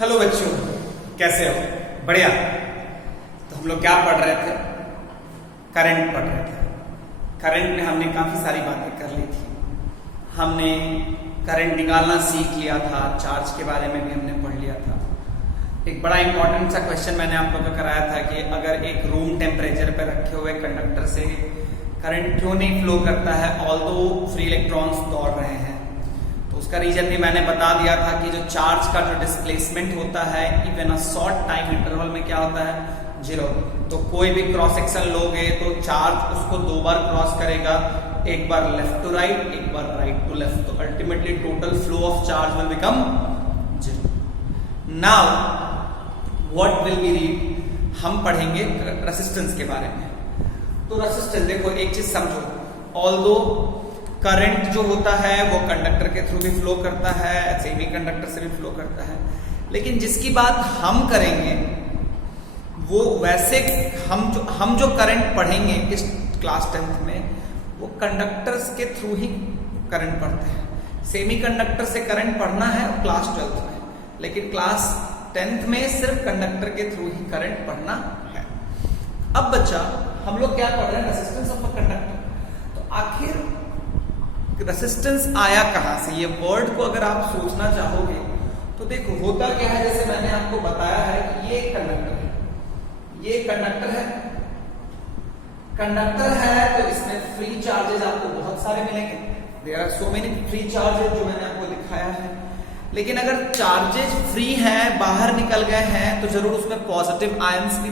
Hello बच्चों, कैसे हो? बढ़िया। तो हम लोग क्या पढ़ रहे थे? करंट पढ़ रहे थे। करंट में हमने काफी सारी बातें कर ली थी। हमने करंट निकालना सीख लिया था, चार्ज के बारे में भी हमने पढ़ लिया था। एक बड़ा इंपॉर्टेंट सा क्वेश्चन मैंने आप लोगों को कराया था कि अगर एक रूम टेम्परेचर पे रखे हुए कंडक्टर से करंट क्यों नहीं फ्लो करता है ऑल्दो फ्री इलेक्ट्रॉन्स दौड़ रहे हैं। तो उसका रीजन भी मैंने बता दिया था कि जो चार्ज का जो डिस्प्लेसमेंट होता है even a short time interval में क्या होता है, 0। तो कोई भी क्रॉस सेक्शन लोगे तो चार्ज उसको 2 बार क्रॉस करेगा, एक बार लेफ्ट टू राइट, एक बार राइट टू लेफ्ट। तो ultimately total flow of charge will become 0। Now what will be read, हम पढ़ेंगे रेसिस्टेंस के बारे में। तो रेसिस्टेंस देखो, एक चीज समझो, ऑल्दो करंट जो होता है वो कंडक्टर के थ्रू भी फ्लो करता है, सेमी कंडक्टर से भी फ्लो करता है, लेकिन जिसकी बात हम करेंगे वो वैसे हम जो करंट पढ़ेंगे इस क्लास 10th में वो कंडक्टर्स के थ्रू ही करंट पढ़ते हैं। सेमी कंडक्टर से करंट पढ़ना है क्लास 12th में, लेकिन क्लास 10th में सिर्फ कंडक्टर के थ्रू ही करंट पढ़ना है। अब बच्चा, हम लोग क्या पढ़ रहे हैं? Resistance of a conductor. तो आखिर रेसिस्टेंस आया कहां से? ये वर्ड को अगर आप सोचना चाहोगे तो देखो होता क्या है, जैसे मैंने आपको बताया है कि ये कंडक्टर है, ये कंडक्टर है। कंडक्टर है तो इसमें फ्री चार्जेस आपको बहुत सारे मिलेंगे। There are so many free charges जो मैंने आपको दिखाया है। लेकिन अगर चार्जेस फ्री हैं, बाहर निकल गए हैं, तो जरूर उसमें पॉजिटिव आयंस भी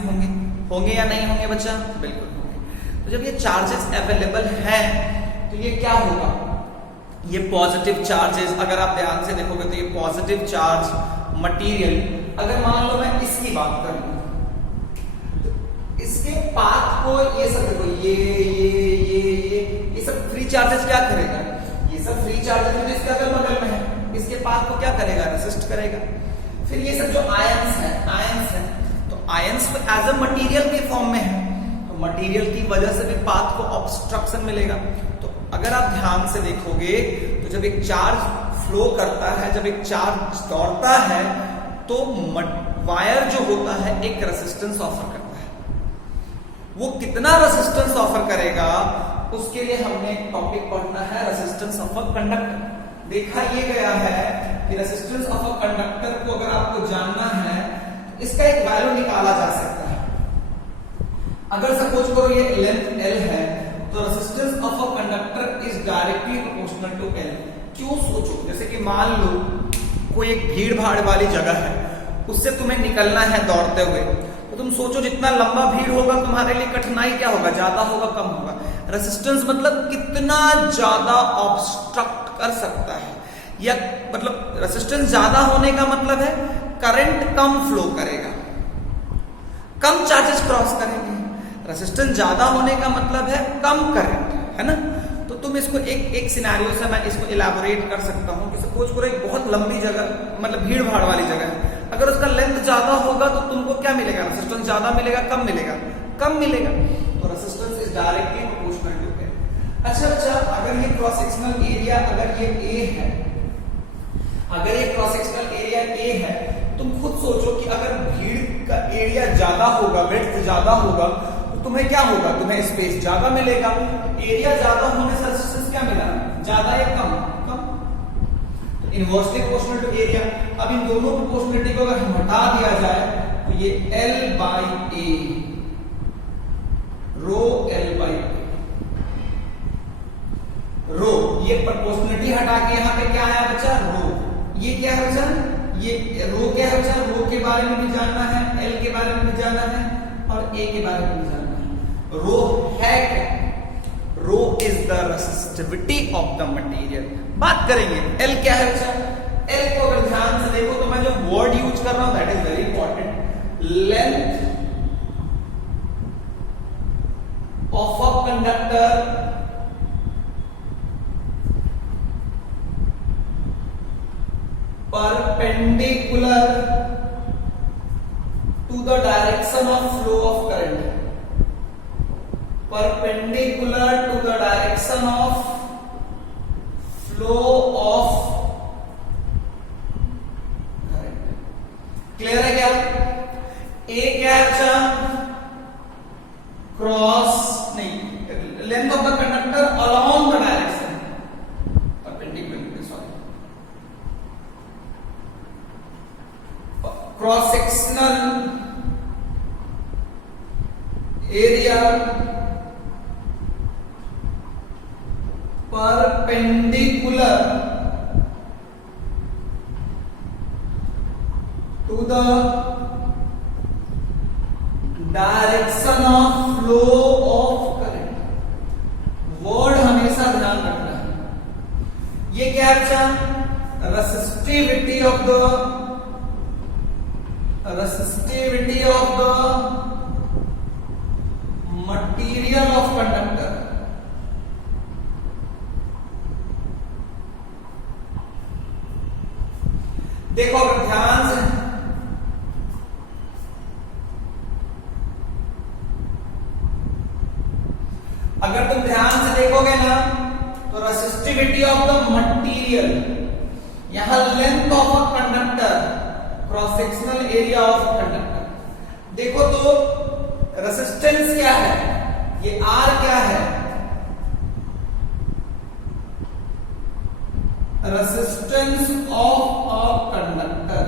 होंगे या नहीं होंगे बच्चा? बिल्कुल होंगे। तो जब ये चार्जेस अवेलेबल हैं तो ये क्या होगा? ये पॉजिटिव चार्जेस, अगर आप ध्यान से देखोगे तो ये पॉजिटिव चार्ज मटेरियल, अगर मान लो मैं इसकी बात करूं तो इसके पाथ को, ये सब देखो, ये सब फ्री चार्जेस क्या करेगा? ये सब फ्री चार्जेस जो इसके अगल बगल में है, इसके पाथ को क्या करेगा? रेसिस्ट करेगा। फिर ये सब जो आयंस है तो आयंस को एज अ मटेरियल के फॉर्म में है, तो मटेरियल की वजह से भी पाथ को ऑब्स्ट्रक्शन मिलेगा। तो अगर आप ध्यान से देखोगे तो जब एक चार्ज फ्लो करता है, जब एक चार्ज दौड़ता है तो वायर जो होता है एक रेसिस्टेंस ऑफर करता है। वो कितना रेसिस्टेंस ऑफर करेगा उसके लिए हमने एक टॉपिक पढ़ना है, रेसिस्टेंस ऑफ अ कंडक्टर। देखा ये गया है कि रेसिस्टेंस ऑफ अ कंडक्टर को अगर आपको जानना है, इसका एक वैल्यू निकाला जा सकता है। अगर सपोज करो ये लेंथ L है तो resistance of a conductor is directly proportional to L। क्यों? सोचो, जैसे कि मान लो कोई एक भीड़ भाड़ वाली जगह है, उससे तुम्हें निकलना है दौड़ते हुए, तो तुम सोचो जितना लंबा भीड़ होगा तुम्हारे लिए कठिनाई क्या होगा? ज्यादा होगा, कम होगा? रेसिस्टेंस मतलब कितना ज्यादा ऑब्स्ट्रक्ट कर सकता है, या मतलब रेसिस्टेंस ज्यादा होने का मतलब है करंट कम फ्लो करेगा, कम चार्जेस क्रॉस करेंगे। रेसिस्टेंस ज्यादा होने का मतलब है कम करंट, है ना? तो तुम इसको एक सिनेरियो से मैं इसको इलैबोरेट कर सकता हूं कि सपोज करो एक बहुत लंबी जगह, मतलब भीड़ भाड़ वाली जगह है, अगर उसका लेंथ ज्यादा होगा तो तुमको क्या मिलेगा? रेसिस्टेंस ज्यादा मिलेगा, कम मिलेगा? कम मिलेगा। तो resistance is directly proportional to L। अच्छा, अगर ये क्रॉस सेक्शनल एरिया, अगर ये A है, अगर ये क्रॉस सेक्शनल एरिया A है, तुम खुद सोचो कि अगर भीड़ का एरिया ज्यादा होगा, विड्थ ज्यादा होगा, तो तुम्हें क्या होगा? तुम्हें स्पेस ज्यादा मिलेगा। एरिया ज्यादा होने से रेसिस्टेंस क्या मिला? ज्यादा या कम? कम। तो इनवर्सली प्रोपोर्शनल टू एरिया। अब इन दोनों प्रोपोर्शनलिटी को अगर हम हटा दिया जाए तो ये L by A, rho L by rho, ये प्रोपोर्शनलिटी हटा के यहाँ पे क्या आया बच्चा? रो। ये क्या है बच्चा? ये रो क्या है बच्चा? रो के बारे में भी जानना है, L के बारे में भी जानना है और A के बारे में भी जानना है। रो है क्या? Rho is the resistivity of the material. बात करेंगे L क्या है बच्चा? L को अगर ध्यान से देखो तो मैं जो वर्ड यूज कर रहा हूं that is very important. Length of a conductor perpendicular to the direction of flow of current, perpendicular to the direction of flow of clear है क्या? ए क्या है बच्चा? क्रॉस नहीं, length of the conductor along the direction perpendicular, sorry, cross sectional area perpendicular to the direction of flow of current. Word हमेशा ध्यान रखना है। ये क्या है बच्चा? Resistivity of the material of conductor. देखो अगर ध्यान से तुम ध्यान से देखोगे ना तो रेसिस्टिविटी ऑफ द मटीरियल, यहां length of a conductor, cross sectional area of conductor. देखो तो रेसिस्टेंस क्या है? ये आर क्या है? Resistance of a conductor.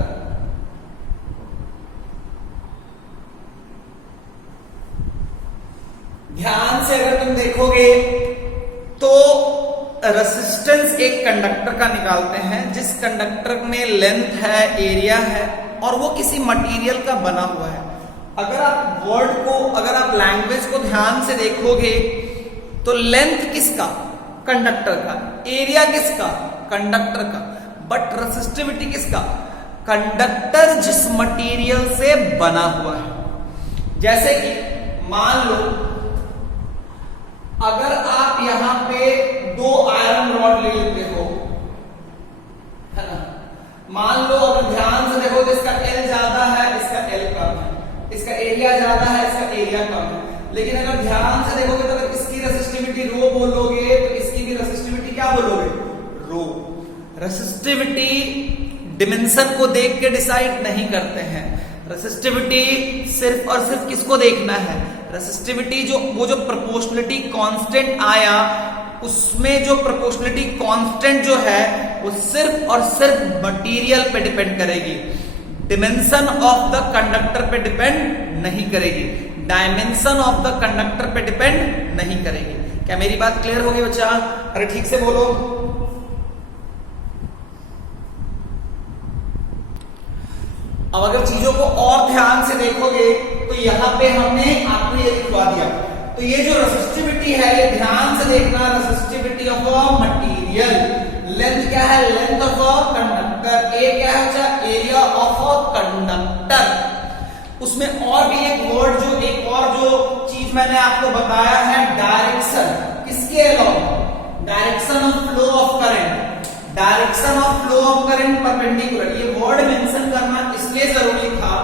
ध्यान से अगर तुम देखोगे तो रेसिस्टेंस एक कंडक्टर का निकालते हैं जिस कंडक्टर में लेंथ है, एरिया है और वो किसी मटेरियल का बना हुआ है। अगर आप वर्ड को, अगर आप लैंग्वेज को ध्यान से देखोगे तो लेंथ किसका? कंडक्टर का। एरिया किसका? कंडक्टर का। बट रेसिस्टिविटी किसका? कंडक्टर जिस मटेरियल से बना हुआ है। जैसे कि मान लो अगर आप यहां पे दो आयरन रॉड ले लेते हो, है ना, मान लो अगर ध्यान से देखो तो इसका एल ज्यादा है, इसका एल कम है, इसका एरिया ज्यादा है, इसका एरिया कम है। लेकिन अगर ध्यान से देखोगे तो अगर इसकी रेसिस्टिविटी रो बोलोगे तो इसकी भी रेसिस्टिविटी क्या बोलोगे? रो। रेसिस्टिविटी डिमेंशन को देख के डिसाइड नहीं करते हैं। रेसिस्टिविटी सिर्फ और सिर्फ किसको देखना है? रेसिस्टिविटी वो जो प्रोपोर्शनलिटी कांस्टेंट आया उसमें जो प्रोपोर्शनलिटी कांस्टेंट जो है वो सिर्फ और सिर्फ मटेरियल पे डिपेंड करेगी, डिमेंशन ऑफ द कंडक्टर पे डिपेंड नहीं करेगी, डायमेंशन ऑफ द कंडक्टर पे डिपेंड नहीं करेगी। क्या मेरी बात क्लियर होगी बच्चा? अरे ठीक से बोलो। अब अगर चीजों को और ध्यान से देखोगे तो यहां पे हमने आपको ये लिखवा दिया। तो ये जो रेसिस्टिविटी है ये ध्यान से देखना, resistivity of a material. Length क्या है? Length of a conductor. A क्या है बच्चा? Area of a conductor. उसमें और भी एक वर्ड, एक और जो चीज मैंने आपको बताया है, डायरेक्शन। किसके along? Direction of flow of current. Direction of flow of current perpendicular. ये वर्ड मेंशन करना इसलिए जरूरी था,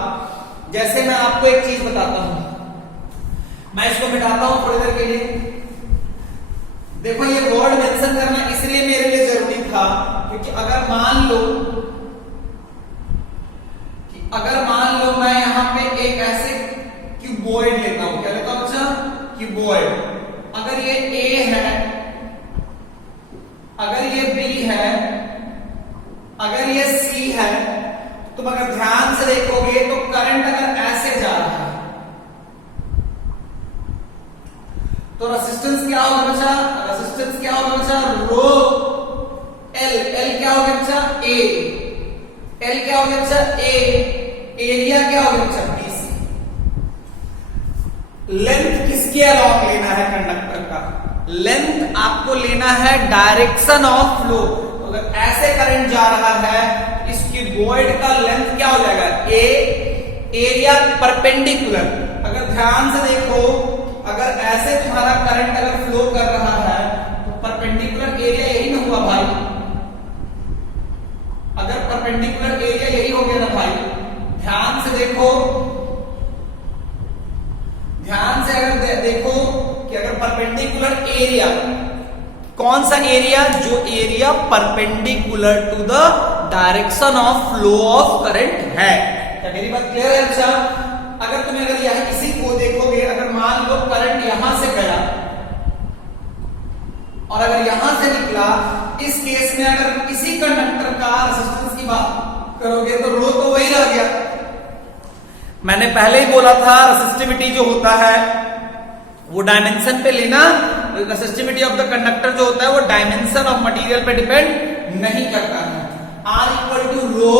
जैसे मैं आपको एक चीज बताता हूं, मैं इसको मिटाता हूं थोड़ी देर के लिए। देखो ये वर्ड मेंशन करना इसलिए मेरे लिए जरूरी था क्योंकि अगर मान लो मैं यहां पे एक ऐसे क्यूबॉइड लेता हूं, क्या लेता हूं बच्चा? क्यूबॉइड। अगर ये ए है, अगर ये बी है, अगर ये सी है, तुम अगर ध्यान से देखोगे तो करंट अगर ऐसे जा रहा है तो रेसिस्टेंस क्या होगा बच्चा? रेसिस्टेंस क्या होगा बच्चा? Rho L. एल क्या होगा बच्चा? ए। एल क्या होगा बच्चा? ए। एरिया क्या होगा बच्चा? बीसी। लेंथ किसके अलॉन्ग लेना है कंडक्टर का? लेंथ आपको लेना है डायरेक्शन ऑफ फ्लो। अगर ऐसे करंट जा रहा है इसकी क्यूबॉइड का लेंथ क्या हो जाएगा? ए। Area perpendicular. अगर ध्यान से देखो, अगर ऐसे तुम्हारा करंट अगर फ्लो कर रहा है तो परपेंडिकुलर एरिया यही ना हुआ भाई? अगर परपेंडिकुलर एरिया यही हो गया ना भाई? ध्यान से देखो, ध्यान से अगर देखो कि अगर परपेंडिकुलर एरिया, कौन सा एरिया? जो area perpendicular to the direction of flow of current है। क्या मेरी बात क्लियर है? अच्छा, अगर तुम अगर यह इसी को देखोगे, अगर मान लो करंट यहां से गया और अगर यहां से निकला, इस केस में अगर इसी कंडक्टर का रेजिस्टेंस की बात करोगे तो रो तो वही रह गया। मैंने पहले ही बोला था रेसिस्टिविटी जो होता है वो डायमेंशन पे लेना, रेसिस्टिविटी ऑफ द कंडक्टर जो होता है वो डायमेंशन ऑफ मटेरियल पे डिपेंड नहीं करता है। R equal to rho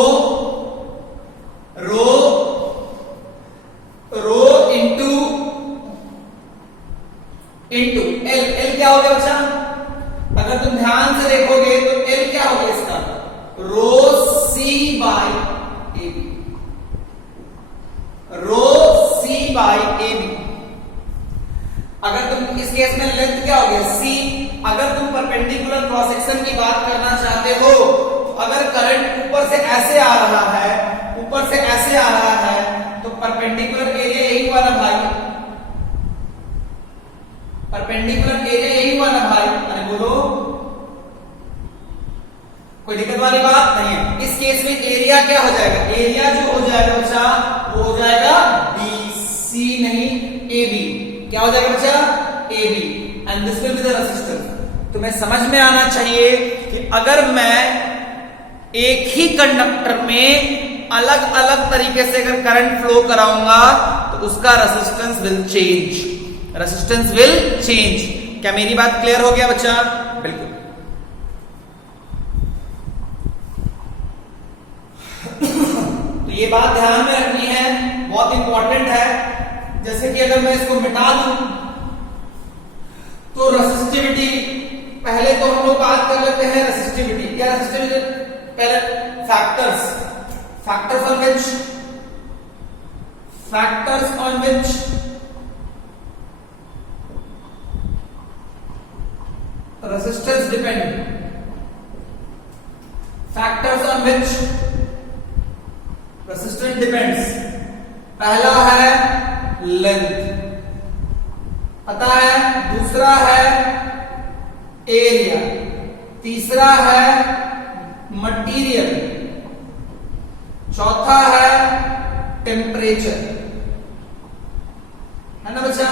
into L. L क्या हो गया बच्चा? अगर तुम ध्यान से देखोगे तो एल क्या हो गया इसका? Rho C by A B, rho C by A B. अगर तुम इस केस में लेंथ क्या हो गया? सी। अगर तुम परपेंडिकुलर क्रॉस सेक्शन की बात करना चाहते हो तो अगर करंट ऊपर से ऐसे आ रहा है, ऊपर से ऐसे आ रहा है तो परपेंडिकुलर एरिया यही हुआ ना भाई, परपेंडिकुलर एरिया यही हुआ ना भाई। अरे बोलो, कोई दिक्कत वाली बात नहीं है। इस केस में एरिया क्या हो जाएगा? एरिया जो हो जाएगा बच्चा वो हो जाएगा BC नहीं AB। क्या हो जाएगा बच्चा? AB and this will be the resistance. तुम्हें समझ में आना चाहिए कि अगर मैं एक ही कंडक्टर में अलग अलग तरीके से अगर करंट फ्लो कराऊंगा तो उसका resistance will change, resistance will change. क्या मेरी बात क्लियर हो गया बच्चा? बिल्कुल। तो ये बात ध्यान में रखनी है, बहुत इंपॉर्टेंट है। जैसे कि अगर मैं इसको मिटा दूं तो रेसिस्टिविटी, पहले तो हम लोग बात कर लेते हैं रेसिस्टिविटी। क्या रेसिस्टिविटी? पहले factors on which resistance depend, factors on which resistance depends. पहला है लेंथ, पता है, दूसरा है एरिया, तीसरा है मटेरियल, चौथा है टेम्परेचर, है ना बच्चा?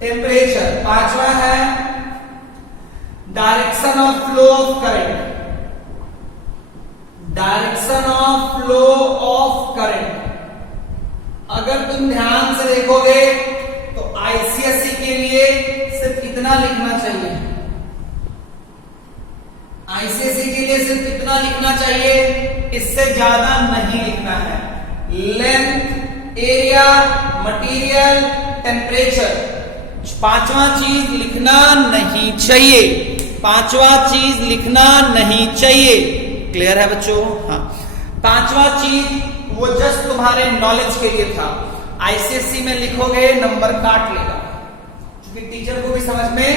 टेम्परेचर। पांचवा है direction of flow of current, direction of flow of current. अगर तुम ध्यान से देखोगे तो आईसीएसई के लिए सिर्फ इतना लिखना चाहिए, आईसीएसई के लिए सिर्फ इतना लिखना चाहिए, इससे ज्यादा नहीं लिखना है। लेंथ, एरिया, मटेरियल, टेम्परेचर, पांचवा चीज लिखना नहीं चाहिए, पांचवा चीज लिखना नहीं चाहिए। क्लियर है बच्चों? हाँ, पांचवा चीज वो जस्ट तुम्हारे नॉलेज के लिए था। आईसीएसई में लिखोगे नंबर काट लेगा, क्योंकि टीचर को भी समझ में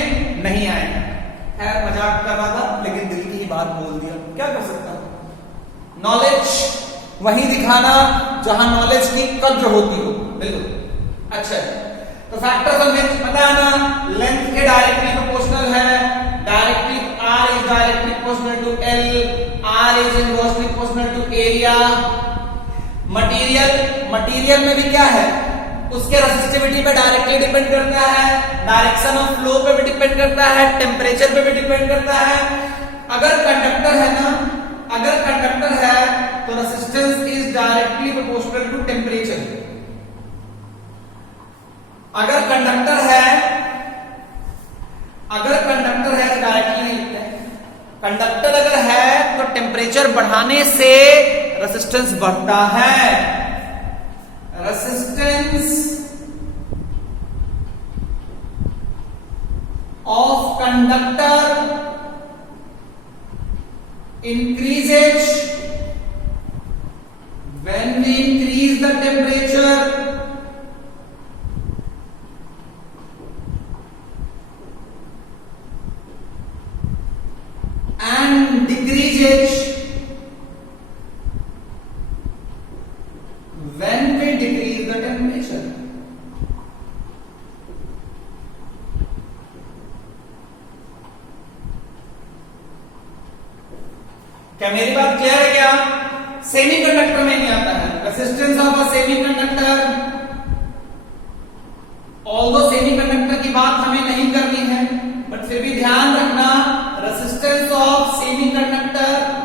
नहीं आएगा। खैर मजाक कर रहा था, लेकिन दिल की ही बात बोल दिया, क्या कर सकता हूं। नॉलेज वहीं दिखाना जहां नॉलेज की कद्र होती हो। बिल्कुल। अच्छा, तो फैक्टर्स ऑफ विच पता है ना, लेंथ के डायरेक्टली प्रोपोर्शनल है, directly R is directly proportional to L, R is inversely proportional to area. Material में भी क्या है, उसके रेसिस्टिविटी पे डायरेक्टली डिपेंड करता है, डायरेक्शन ऑफ फ्लो पे भी डिपेंड करता है, टेम्परेचर पे भी डिपेंड करता है। अगर कंडक्टर है ना, अगर कंडक्टर है तो resistance is directly proportional to temperature. अगर कंडक्टर है तो डायरेक्टली लिखते हैं। कंडक्टर अगर है तो टेम्परेचर बढ़ाने से रेसिस्टेंस बढ़ता है। Resistance of conductor increases when we increase the temperature and decreases when we decrease the temperature. क्या मेरी बात क्लियर है? क्या सेमीकंडक्टर सेमीकंडक्टर में नहीं आता है। Resistance of a semiconductor, although semiconductor की बात हमें नहीं करनी है, बट फिर भी ध्यान रखना resistance of semiconductor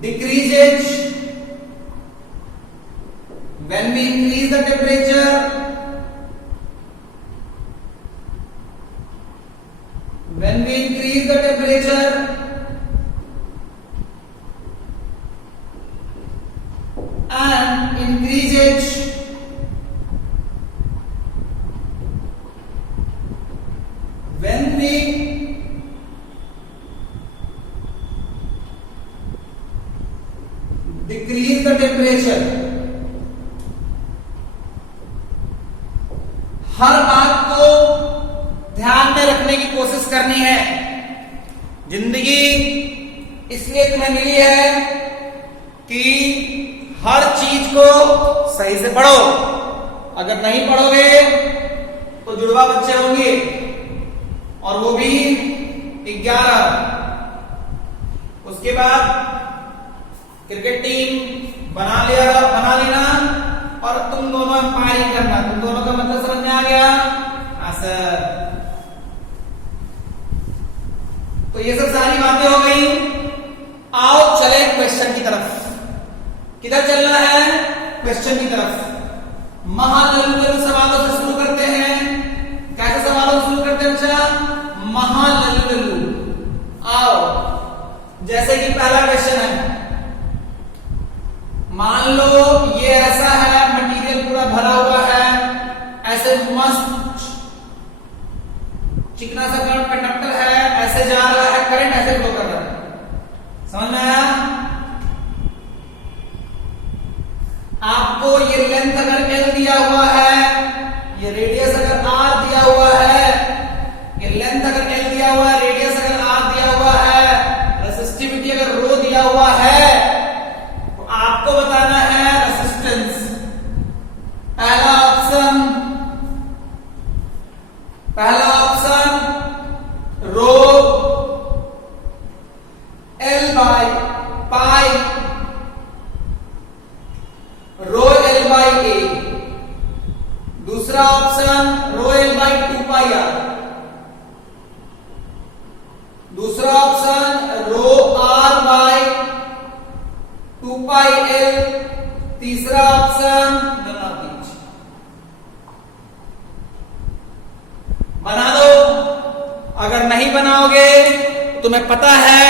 decreases when we increase the temperature, when we increase the temperature and increases when we decrease the temperature। हर बात को ध्यान में रखने की कोशिश करनी है। जिंदगी इसलिए तुम्हें मिली है कि हर चीज को सही से पढ़ो। अगर नहीं पढ़ोगे तो जुड़वा बच्चे होंगे, और वो भी 11। उसके बाद क्रिकेट टीम बना लेना और तुम दोनों अंपायरिंग करना। तुम दोनों का मतलब समझ में आ गया? हाँ सर। तो ये सब सारी बातें हो गई। आओ चले क्वेश्चन की तरफ। किधर चलना है? क्वेश्चन की तरफ। महालल्लू सवालों से शुरू करते हैं। कैसे सवालों से शुरू करते हैं बच्चा? महालल्लू। आओ, जैसे कि पहला क्वेश्चन है, मान लो ये ऐसा है, मटेरियल पूरा भरा हुआ है, ऐसे मस्त चिकना सा कंडक्टर है, ऐसे जा रहा है, करंट ऐसे फ्लो कर रहा है। समझ में आया? आपको ये लेंथ अगर L दिया हुआ है, ये रेडियस अगर R दिया हुआ है, ये लेंथ अगर L दिया हुआ है, रेडियस अगर R दिया हुआ है, रेसिस्टिविटी अगर रो दिया हुआ है, आपको बताना है रेसिस्टेंस। पहला option rho L by pi, rho L by A। दूसरा option rho L by 2 pi R। दूसरा option rho R by 2 pi L। तीसरा ऑप्शन बना दो। अगर नहीं बनाओगे तो तुम्हें पता है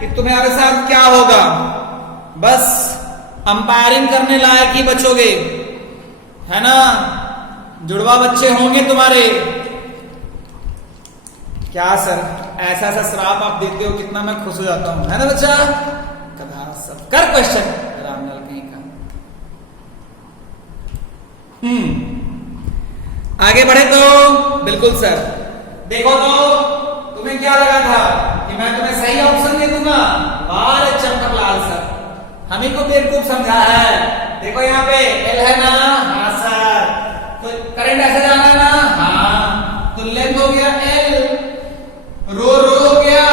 कि तुम्हारे साथ क्या होगा, बस अंपायरिंग करने लायक ही बचोगे, है ना? जुड़वा बच्चे होंगे तुम्हारे। क्या सर, ऐसा सा श्राप आप देते हो, कितना मैं खुश हो जाता हूं, है ना बच्चा? सब कर क्वेश्चन रामलाल कहीं का। आगे बढ़े तो बिल्कुल सर। देखो तो तुम्हें क्या लगा था कि मैं तुम्हें सही ऑप्शन दे दूंगा? बार चमकलाल सर, हम ही को बेवकूफ समझा है। देखो यहाँ पे L है ना? हाँ सर। तो करंट ऐसे जाना है ना? हाँ। तो लेंथ हो गया L, रो हो गया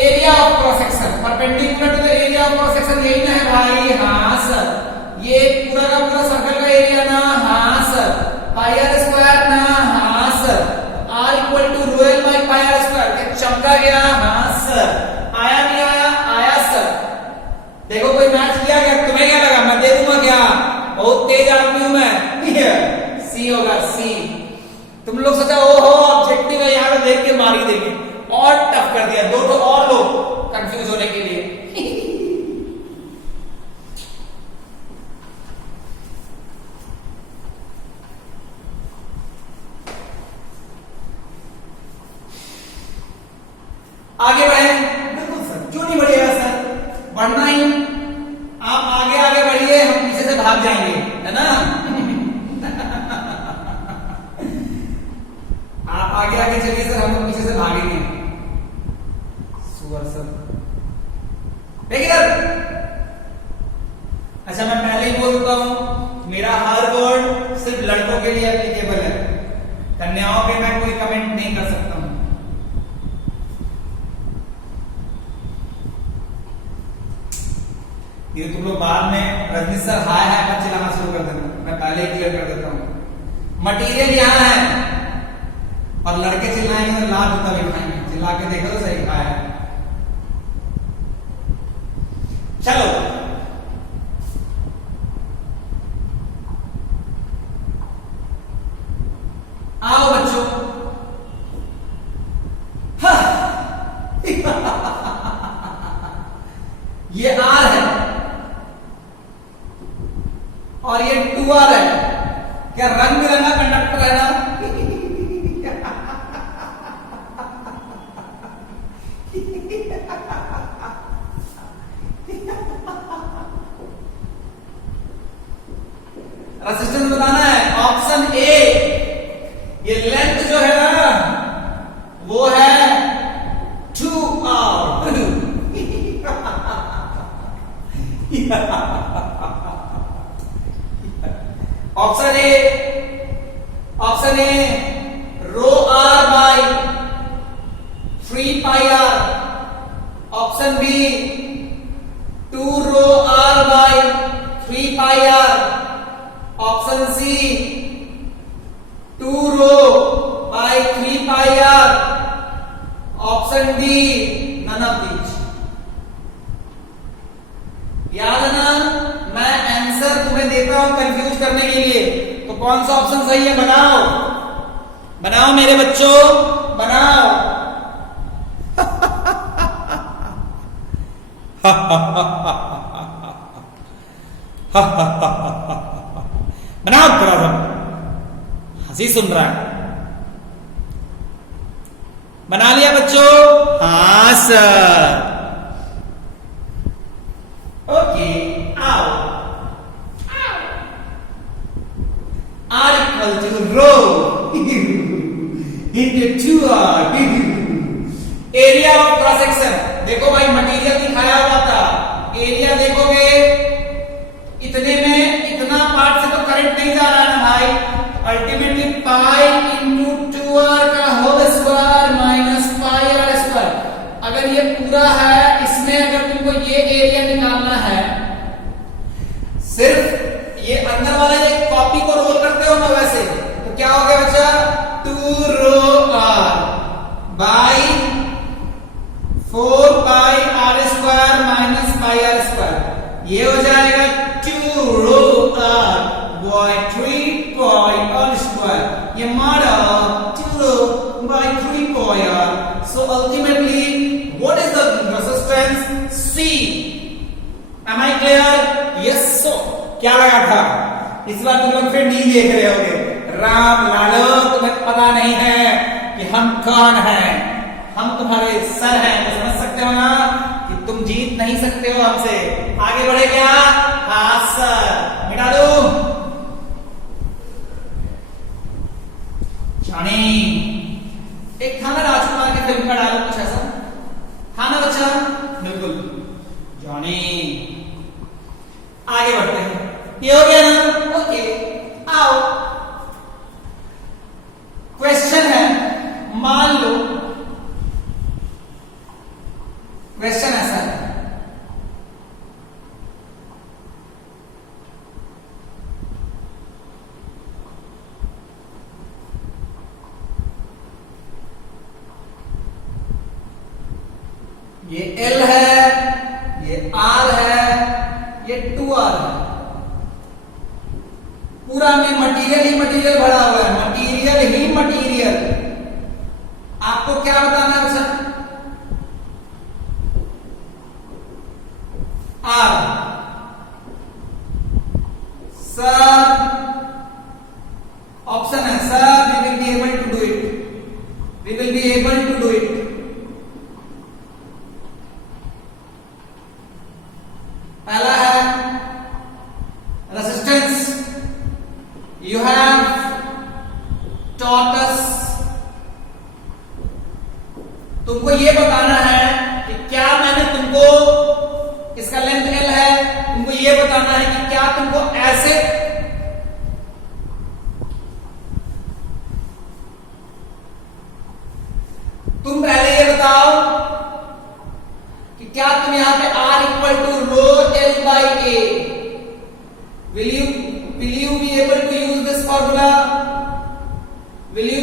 area of cross section, perpendicular to the area of cross section. यही ना है भाई? हाँ सर। ये पूरा का पूरा सर्कल का एरिया ना? हाँ सर। पाई आर स्क्वायर ना? हाँ sir. R equal to rho L by pi R square. क्या चमका गया? हाँ सर। आया नहीं आया? आया सर। देखो कोई मैच किया गया, तुम्हें क्या लगा मैं दे दूंगा क्या? बहुत तेज आदमी हूं मैं। सी होगा सी। तुम लोग सोचा ओहो ऑब्जेक्टिव है, यहां पे देख के मार ही देंगे, और टफ कर दिया। दो तो और लोग कंफ्यूज होने के लिए। आगे बढ़े? बिल्कुल सर, क्यों नहीं बढ़िएगा सर? बढ़ना ही। आप आगे आगे बढ़िए, हम पीछे से भाग जाएंगे, है ना? आप आगे आगे चलिए सर, हम पीछे से भागेंगे। सुअर सर देखिए। अच्छा मैं पहले ही बोल देता हूं, मेरा हर वर्ड सिर्फ लड़कों के लिए एप्लीकेबल है, कन्याओं पे मैं कोई कमेंट नहीं कर सकता हूं। ये तुम लोग बाद में रजनी सर हाय हाय मत चिल्लाना शुरू कर देना, मैं पहले ही क्लियर कर देता हूं। मटेरियल यहां है और लड़के चिल्लाएंगे तो लाभ होता भी खाएंगे, चिल्ला के देखो तो सही हाय। चलो आओ बच्चों, ये R है और ये 2R है। क्या रंग बिरंगा कंडक्टर है ना? रेजिस्टेंस बताना है। ऑप्शन ए, ये लेंथ जो है ना वो है 2R। Option A rho R by 3 pi R। Option B 2 rho R by 3 pi R। Option C 2 rho by 3 pi R। Option D none of these. याद है ना, मैं आंसर तुम्हें देता हूं कंफ्यूज करने के लिए, तो कौन सा ऑप्शन सही है बनाओ, बनाओ मेरे बच्चों बनाओ। बनाओ थोड़ा सा, हंसी सुन रहा है। बना लिया बच्चों? हाँ सर। ओके आओ, R equal to rho into 2R। Area of cross section देखो भाई, मटेरियल दिखाया हुआ था, एरिया देखोगे इतने में इतना पार्ट से तो करंट नहीं जा रहा है ना भाई, अल्टीमेटली पाई इंटू 2R का whole square minus pi R square. अगर ये पूरा है, इसमें अगर तुमको ये एरिया निकालना है, सिर्फ ये अंदर वाला ये कॉपी को रोल करते हो ना वैसे, तो क्या हो गया बच्चा 2 rho R by 4 pi R square minus pi R square. ये हो जाएगा 2 rho R by 3 pi R square. ये मारा 2 rho by 3 pi R। So ultimately what is the resistance C? Am I clear? Yes so क्या लगा था? इस बार तुम लोग फिर नहीं देख रहे होगे। राम लालो, तुम्हें पता नहीं है कि हम कौन हैं, हम तुम्हारे सर हैं, तो समझ सकते हो ना कि तुम जीत नहीं सकते हो हमसे। आगे बढ़े क्या? हाँ सर। मिटा दो जानी, एक था ना राजकुमार की फिल्म का डायलॉग कुछ ऐसा था ना बच्चा? बिल्कुल जानी। आगे बढ़ते हैं, ये हो गया ना? ओके आओ, क्वेश्चन है, मान लो क्वेश्चन ऐसा है, ये L है, ये R है, ये 2R है। पूरा में मटेरियल ही मटेरियल भरा हुआ है, मटेरियल ही मटेरियल। आपको क्या बताना है सर? R सर, ऑप्शन है sir, we will be able to do it, we will be able to do it. पहला है resistance, you have taught us, तुमको ये बताना है कि क्या मैंने तुमको, इसका लेंथ L है, तुमको ये बताना है कि क्या तुमको ऐसे तुम पहले ये बताओ कि क्या तुम यहां पे R equal to rho L by A, will you be able to use this formula? Will you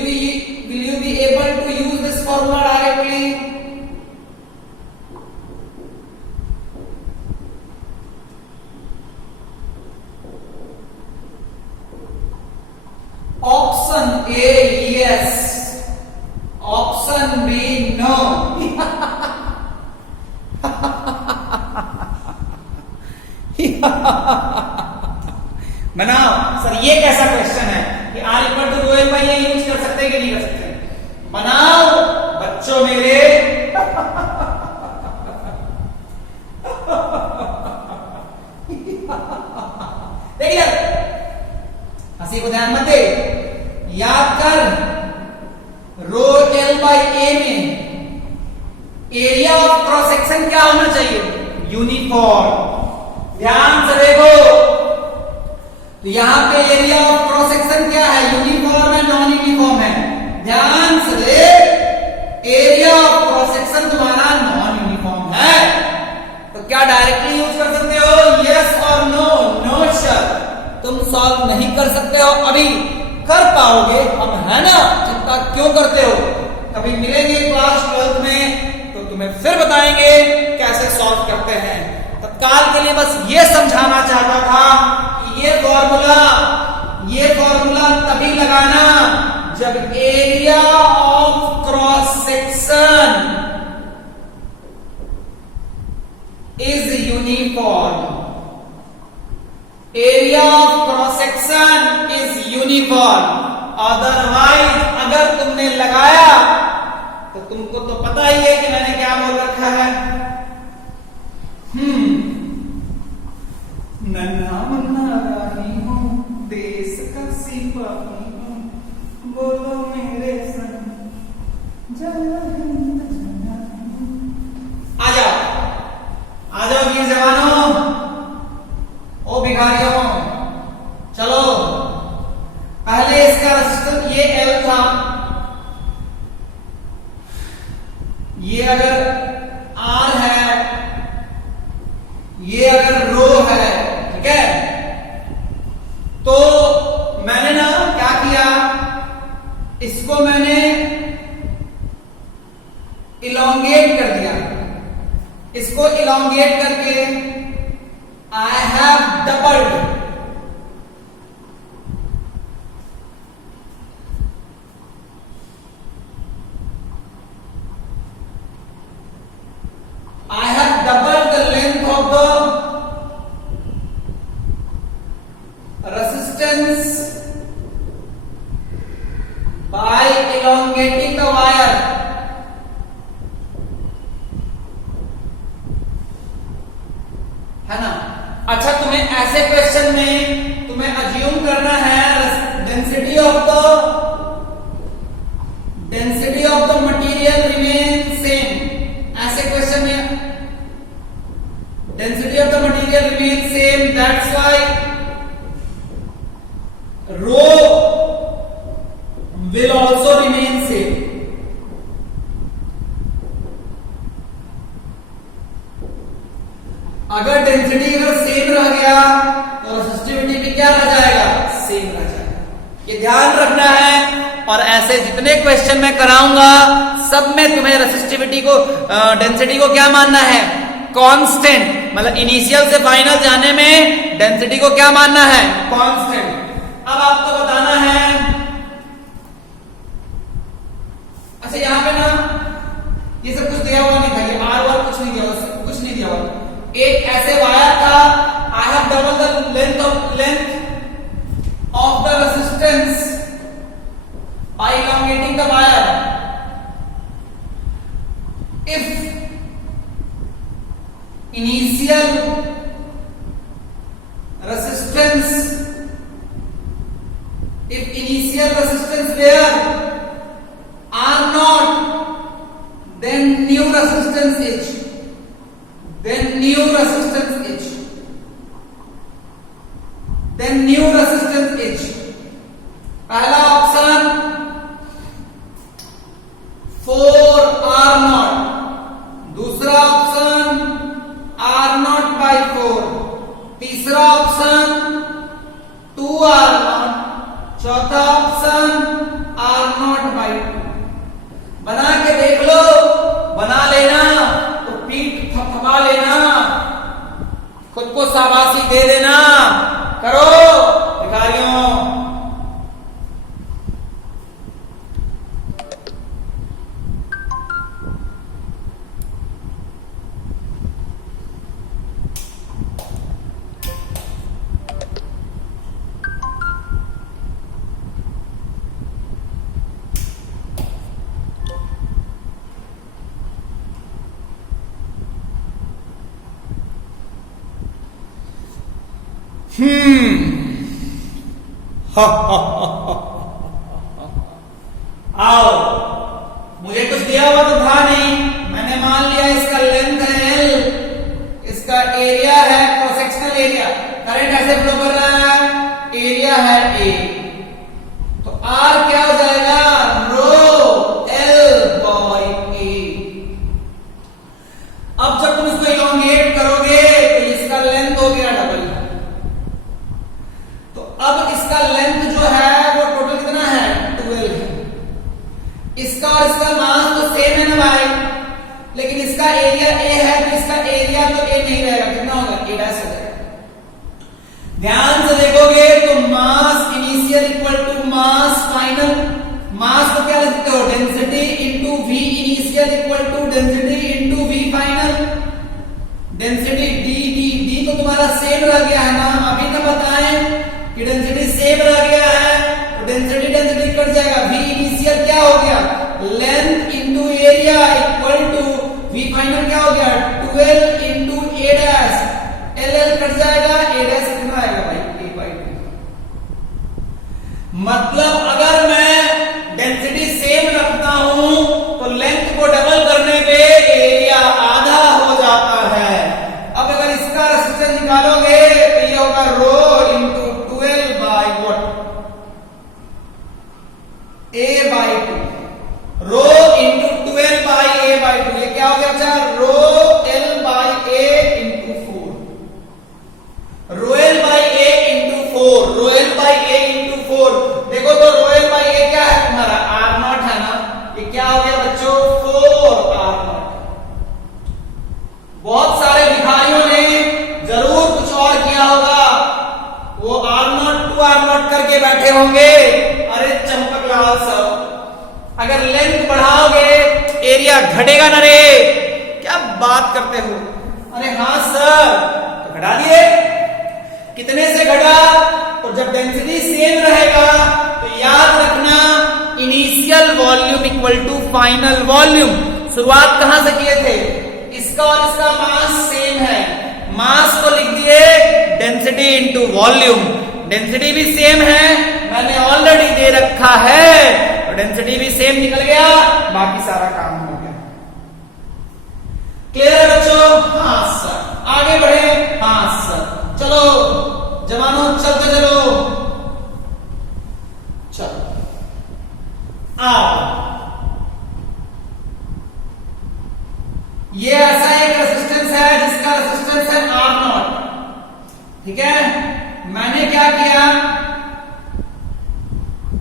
be able to use this formula directly? Option A yes, option B no. बनाओ सर, ये कैसा question है कि R equal to rho L by A use कर सकते हैं कि नहीं कर सकते? बनाओ बच्चों मेरे। देखिए हंसी को ध्यान मत दे, याद कर रो L बाई A में एरिया ऑफ क्रॉस सेक्शन क्या होना चाहिए? यूनिफॉर्म। ध्यान से देखो, तो यहां पे एरिया ऑफ क्रॉस सेक्शन क्या है? यूनिफॉर्म है नॉन यूनिफॉर्म है? ध्यान से देख, एरिया ऑफ क्रॉस सेक्शन तुम्हारा नॉन यूनिफॉर्म है, तो क्या डायरेक्टली यूज कर सकते हो? यस और नो? नो सर, तुम सॉल्व नहीं कर सकते हो, अभी कर पाओगे हम, है ना? चिंता क्यों करते हो? कभी मिलेंगे क्लास 12 में तो तुम्हें फिर बताएंगे कैसे सॉल्व करते हैं। तत्काल के लिए बस ये समझाना चाहता था कि ये फॉर्मूला तभी लगाना जब area of cross section is uniform. Area of cross section is uniform. Otherwise अगर तुमने लगाया तो तुमको तो पता ही है कि मैंने क्या बोल रखा है। नन्हा मुन्ना रानी हूँ, देश का सिपाही हूँ, बोलो मेरे संग जय हिंद जय हिंद। आ जाओ वीर जवानों, ओ भिखारियों, चलो। पहले इसका रेजिस्टेंस ये L था, ये अगर R है, ये अगर रो है, ठीक है, तो मैंने ना क्या किया, इसको मैंने इलोंगेट कर दिया। इसको इलोंगेट करके I have doubled the length of the resistance by elongating the wire। है ना? अच्छा, तुम्हें ऐसे क्वेश्चन में तुम्हें अज्यूम करना है density of the material remain same. ऐसे क्वेश्चन में density of the material remains same, that's why rho will also remain same। अगर डेंसिटी अगर सेम रह गया तो रेसिस्टिविटी भी क्या रह जाएगा? सेम रह जाएगा। ये ध्यान रखना है, और ऐसे जितने क्वेश्चन मैं कराऊंगा सब में तुम्हें रेसिस्टिविटी को डेंसिटी को क्या मानना है? कांस्टेंट। मतलब इनिशियल से फाइनल जाने में डेंसिटी को क्या मानना है? कांस्टेंट। अब आपको बताना है, अच्छा यहां पे ना ये सब कुछ दिया हुआ नहीं था, ये आर वार कुछ नहीं दिया हुआ, कुछ नहीं दिया हुआ। एक ऐसे वायर था, I have double the length of the resistance by elongating the wire। If initial resistance where R naught, then new resistance H, then new resistance H, then new resistance H। पहला option 4 R naught, दूसरा option शाबाशी दे देना। करो भिखारियों। आओ, मुझे कुछ दिया हुआ तो था नहीं, मैंने मान लिया इसका लेंथ है L, इसका एरिया है क्रॉस सेक्शनल एरिया, करंट ऐसे फ्लो कर रहा है, एरिया है A, तो R क्या हो जाएगा, रो L बाय A। अब जब तुम इसको इलोंगेट करोगे तो इसका लेंथ हो गया डबल। तो अब इसका लेंथ जो है वो टोटल कितना है, 12 है। इसका और इसका मास तो सेम है ना भाई, लेकिन इसका एरिया A है तो इसका एरिया तो A नहीं रहेगा, कितना होगा, A डैश हो जाएगा। ध्यान से देखोगे तो mass initial equal to mass final. Mass को क्या लिखते हो, density into V initial equal to density into V final. Density D तो तुम्हारा सेम रह गया है ना, अभी तो बताएं कि डेंसिटी सेम रह गया है, तो डेंसिटी डेंसिटी कट जाएगा, V इनिशियल क्या हो गया, length into area equal to V final क्या हो गया, 12 into A dash, LL cut जाएगा, A डैश कितना आएगा भाई, A/2। मतलब अगर मैं डेंसिटी सेम रखता हूं तो लेंथ को डबल करने पे एरिया आधा हो जाता है। अब अगर इसका रेजिस्टेंस निकालोगे तो ये होगा rho into 12 by what, A/2, rho into 12 by A/2, ये क्या हो गया बच्चा, rho L by A into 4, rho L by A into 4, rho L by A into 4। देखो तो रो L बाय A क्या है तुम्हारा, R0 है ना, ये क्या हो गया बच्चों, 4R0। बहुत सारे भिखारियों ने जरूर कुछ और किया होगा, वो R0 2R0 करके बैठे होंगे। अरे चंपकलाल सर, अगर लेंथ बढ़ाओगे एरिया घटेगा ना रे, क्या बात करते हो। अरे हाँ सर, तो घटा दिए, कितने से घटा, तो जब डेंसिटी सेम रहेगा तो याद रखना initial volume equal to final volume. शुरुआत कहां से किए थे, इसका और इसका मास सेम है, मास को लिख दिए डेंसिटी इनटू वॉल्यूम, डेंसिटी भी सेम है, मैंने ऑलरेडी दे रखा है, तो डेंसिटी भी सेम निकल गया, बाकी सारा काम हो गया। क्लियर है बच्चों, हाँ सर, आगे बढ़े, हाँ सर, चलो जवानों चलते चलो, चलो आओ। ये ऐसा एक रेजिस्टेंस है जिसका रेजिस्टेंस है R0, ठीक है। मैंने क्या किया,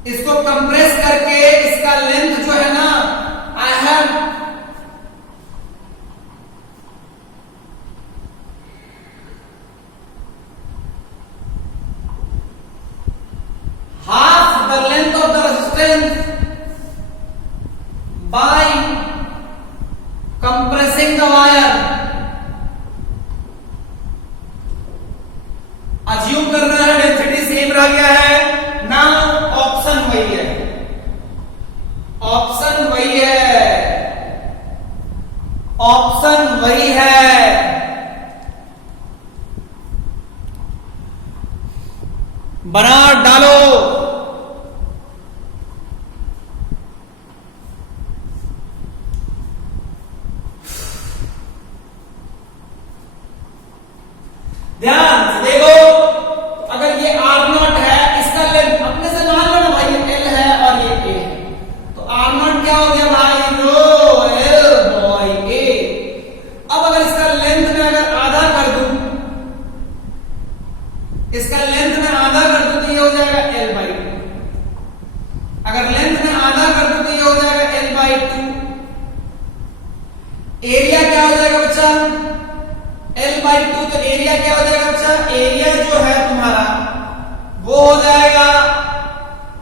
इसको कंप्रेस करके इसका लेंथ जो है ना, I have half the length of the resistance by compressing the wire। Assume करना है डेंसिटी सेम रह गया है ना, ऑप्शन वही है, ऑप्शन वही है, ऑप्शन वही है। बना डालो, ध्यान से देखो, अगर ये R0 है, इसका लेंथ अपने से मान लो ना भाई, ये L है और ये A है, तो R0 क्या हो गया भाई, रो L बाय A। अब अगर इसका लेंथ में अगर आधा कर दूं, इसका लेंथ में आधा कर दूं तो ये हो जाएगा L/2, अगर लेंथ में आधा कर दूं तो ये हो जाएगा L/2। एरिया क्या हो जाएगा बच्चा, L/2, तो एरिया क्या हो जाएगा बच्चा, एरिया जो है तुम्हारा वो हो जाएगा,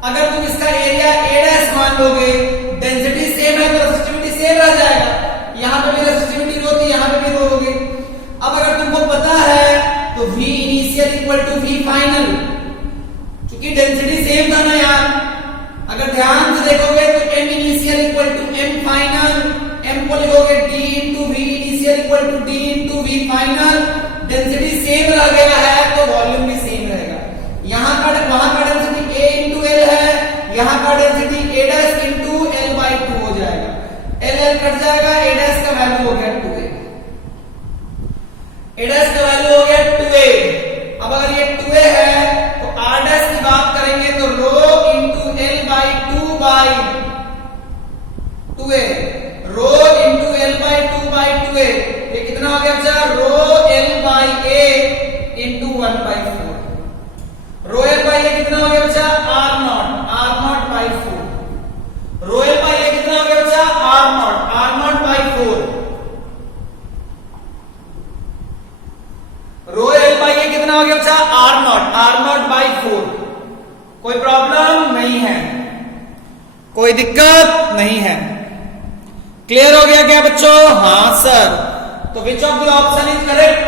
अगर तुम इसका एरिया a' मान लोगे, डेंसिटी सेम है तो रेसिस्टिविटी सेम रह जाएगा। यहां पे भी रेसिस्टिविटी रो थी, यहां पे भी रो होगी। अब अगर तुमको पता है तो V initial equal to V final, क्योंकि डेंसिटी सेम था ना यार। अगर ध्यान से देखोगे तो M initial equal to M final, M को लिखोगे D into V initial equal to D into V final. Density same रह गया है तो वॉल्यूम भी सेम रहेगा। यहाँ का वहां का डेंसिटी A इंटू L है, यहाँ का density A' into L by 2 हो जाएगा। L कट जाएगा, A' का वैल्यू हो गया 2A, A' का वैल्यू हो गया 2A। अब अगर ये 2A है तो R' की बात करेंगे तो rho into L by 2 by 2A, rho into L by 2 by 2A, ये कितना हो गया बच्चा? Rho L by A into 1 by 4। Rho L by A कितना हो गया बच्चा? R0 by 4। Rho L by A कितना हो गया बच्चा? R0 by 4। Rho L by A कितना हो गया बच्चा? R0 by 4। कोई प्रॉब्लम नहीं है, कोई दिक्कत नहीं है। क्लियर हो गया क्या बच्चों? हाँ सर। तो which of the option is correct?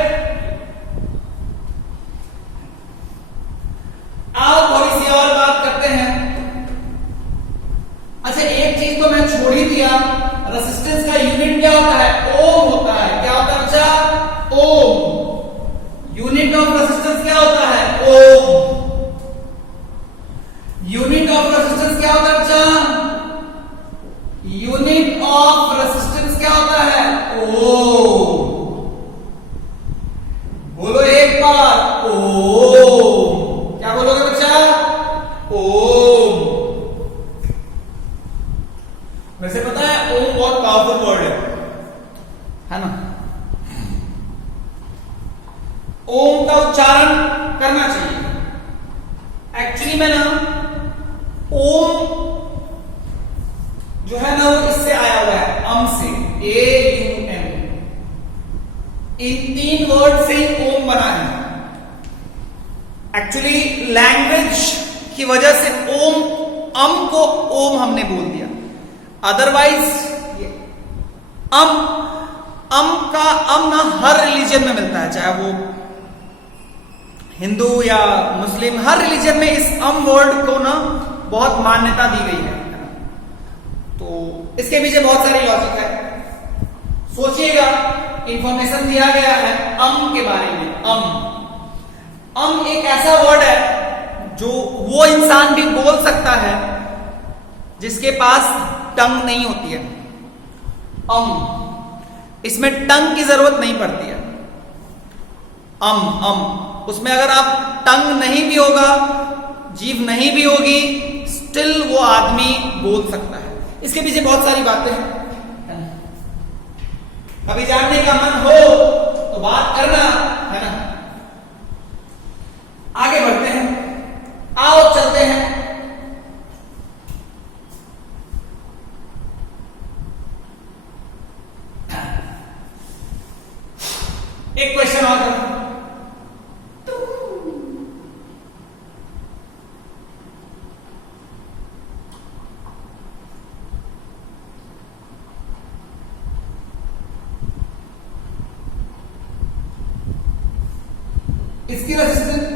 आओ थोड़ी सी और बात करते हैं। अच्छा, एक चीज तो मैं छोड़ ही दिया, रेजिस्टेंस का यूनिट क्या होता है? ओम होता है। क्या होता है बच्चा? ओम। यूनिट ऑफ रेजिस्टेंस क्या होता है? ओम। यूनिट ऑफ रेजिस्टेंस क्या होता है बच्चा? यूनिट ऑफ रेजिस्टेंस क्या होता है? ओम। बोलो एक बार, ओम। क्या बोलोगे बच्चा? ओम। वैसे पता है ओम बहुत पावरफुल वर्ड है ना? ओम का उच्चारण करना चाहिए। एक्चुअली में ना ओम जो है ना वो इससे आया हुआ है, अम से, AUM। इन 3 वर्ड से ही ओम बना है। एक्चुअली लैंग्वेज की वजह से ओम, अम को ओम हमने बोल दिया। अदरवाइज अम ना हर रिलीजन में मिलता है, चाहे वो हिंदू या मुस्लिम, हर रिलीजन में इस अम वर्ड को ना बहुत मान्यता दी गई है। तो इसके पीछे बहुत सारी लॉजिक है। सोचिएगा, इंफॉर्मेशन दिया गया है अम के बारे में। अम एक ऐसा वर्ड है जो वो इंसान भी बोल सकता है जिसके पास टंग नहीं होती है। इसमें टंग की जरूरत नहीं पड़ती है। उसमें अगर आप टंग नहीं भी होगा, जीभ नहीं भी होगी, स्टिल वो आदमी बोल सकता है। इसके पीछे बहुत सारी बातें हैं। कभी जानने का मन हो तो बात करना, है ना? आगे बढ़ते हैं, आओ चलते हैं। एक क्वेश्चन और करो। इसकी रेजिस्टेंस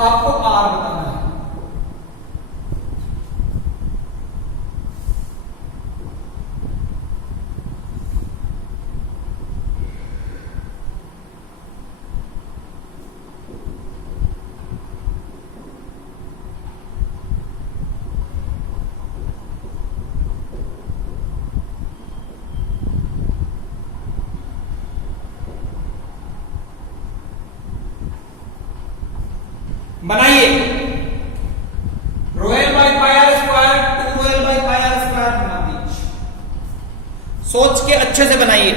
आपको आर बताना है। बनाइए। Rho L by pi R square 2 rho L by pi R square बना दीजिए। सोच के अच्छे से बनाइए।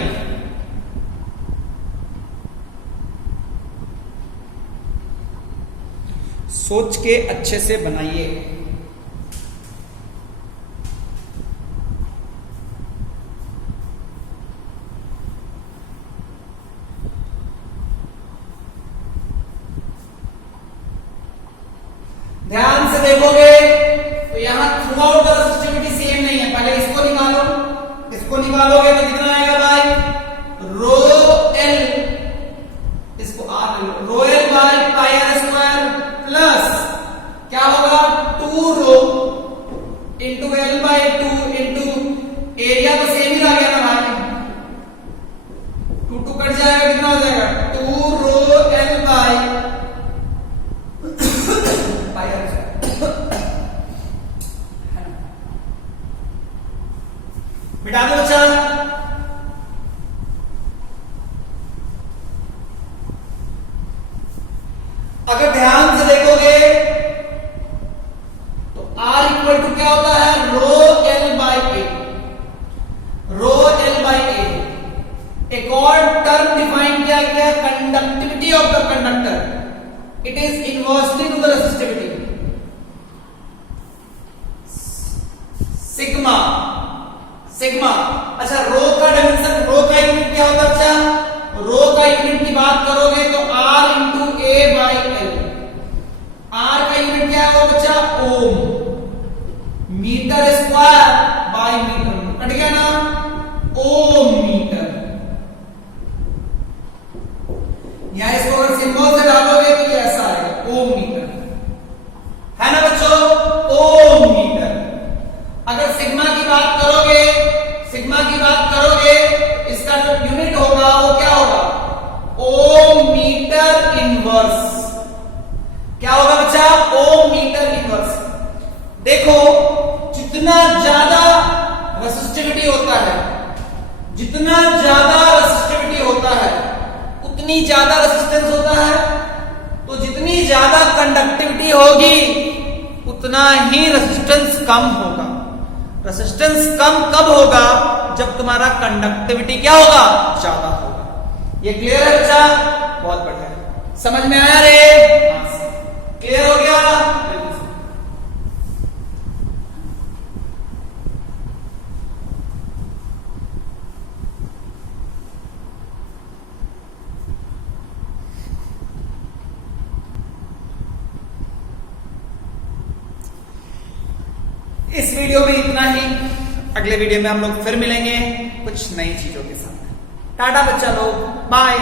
सोच के अच्छे से बनाइए। ध्यान से देखोगे तो यहां through out the resistivity same नहीं है। पहले इसको निकालो, इसको निकालोगे तो कितना आएगा भाई, रो एल, इसको आर ले लो, rho L by pi R square plus क्या होगा 2 rho into L by 2 into area तो सेम ही रह गया ना भाई, 2 कट जाएगा, कितना हो जाएगा 2 rho L by pi R मिटा दो बच्चा। अगर ध्यान से देखोगे तो R इक्वल टू क्या होता है, rho L by A, rho L by A. एक और टर्म डिफाइन किया गया, conductivity of the conductor, it is inversely to the resistivity, sigma, sigma. अच्छा रो का डायमेंशन, रो का यूनिट क्या होता है बच्चा, रो का यूनिट की बात करोगे तो R into A by L, R का यूनिट क्या होगा बच्चा, ohm, metre square by metre, cut गया ना, ओम मीटर। यहां इसको अगर सिंबल से डालोगे तो ये ऐसा आएगा, ओम मीटर, है ना बच्चों, ओम मीटर। अगर सिग्मा की बात करोगे, सिग्मा की बात करोगे, इसका जो यूनिट होगा वो क्या होगा, ओम मीटर इनवर्स। क्या होगा बच्चा, ओम मीटर इनवर्स। देखो जितना ज्यादा रेसिस्टिविटी होता है, जितना ज्यादा रेसिस्टिविटी होता है उतनी ज्यादा रेसिस्टेंस होता है, तो जितनी ज्यादा कंडक्टिविटी होगी उतना ही रेसिस्टेंस कम होगा। रेसिस्टेंस कम कब होगा, जब तुम्हारा कंडक्टिविटी क्या होगा, ज्यादा होगा। ये क्लियर है बच्चा, बहुत बढ़िया है, समझ में आया रे, क्लियर हो गया। इस वीडियो में इतना ही, अगले वीडियो में हम लोग फिर मिलेंगे कुछ नई चीजों के साथ। टाटा बच्चा लोग, बाय।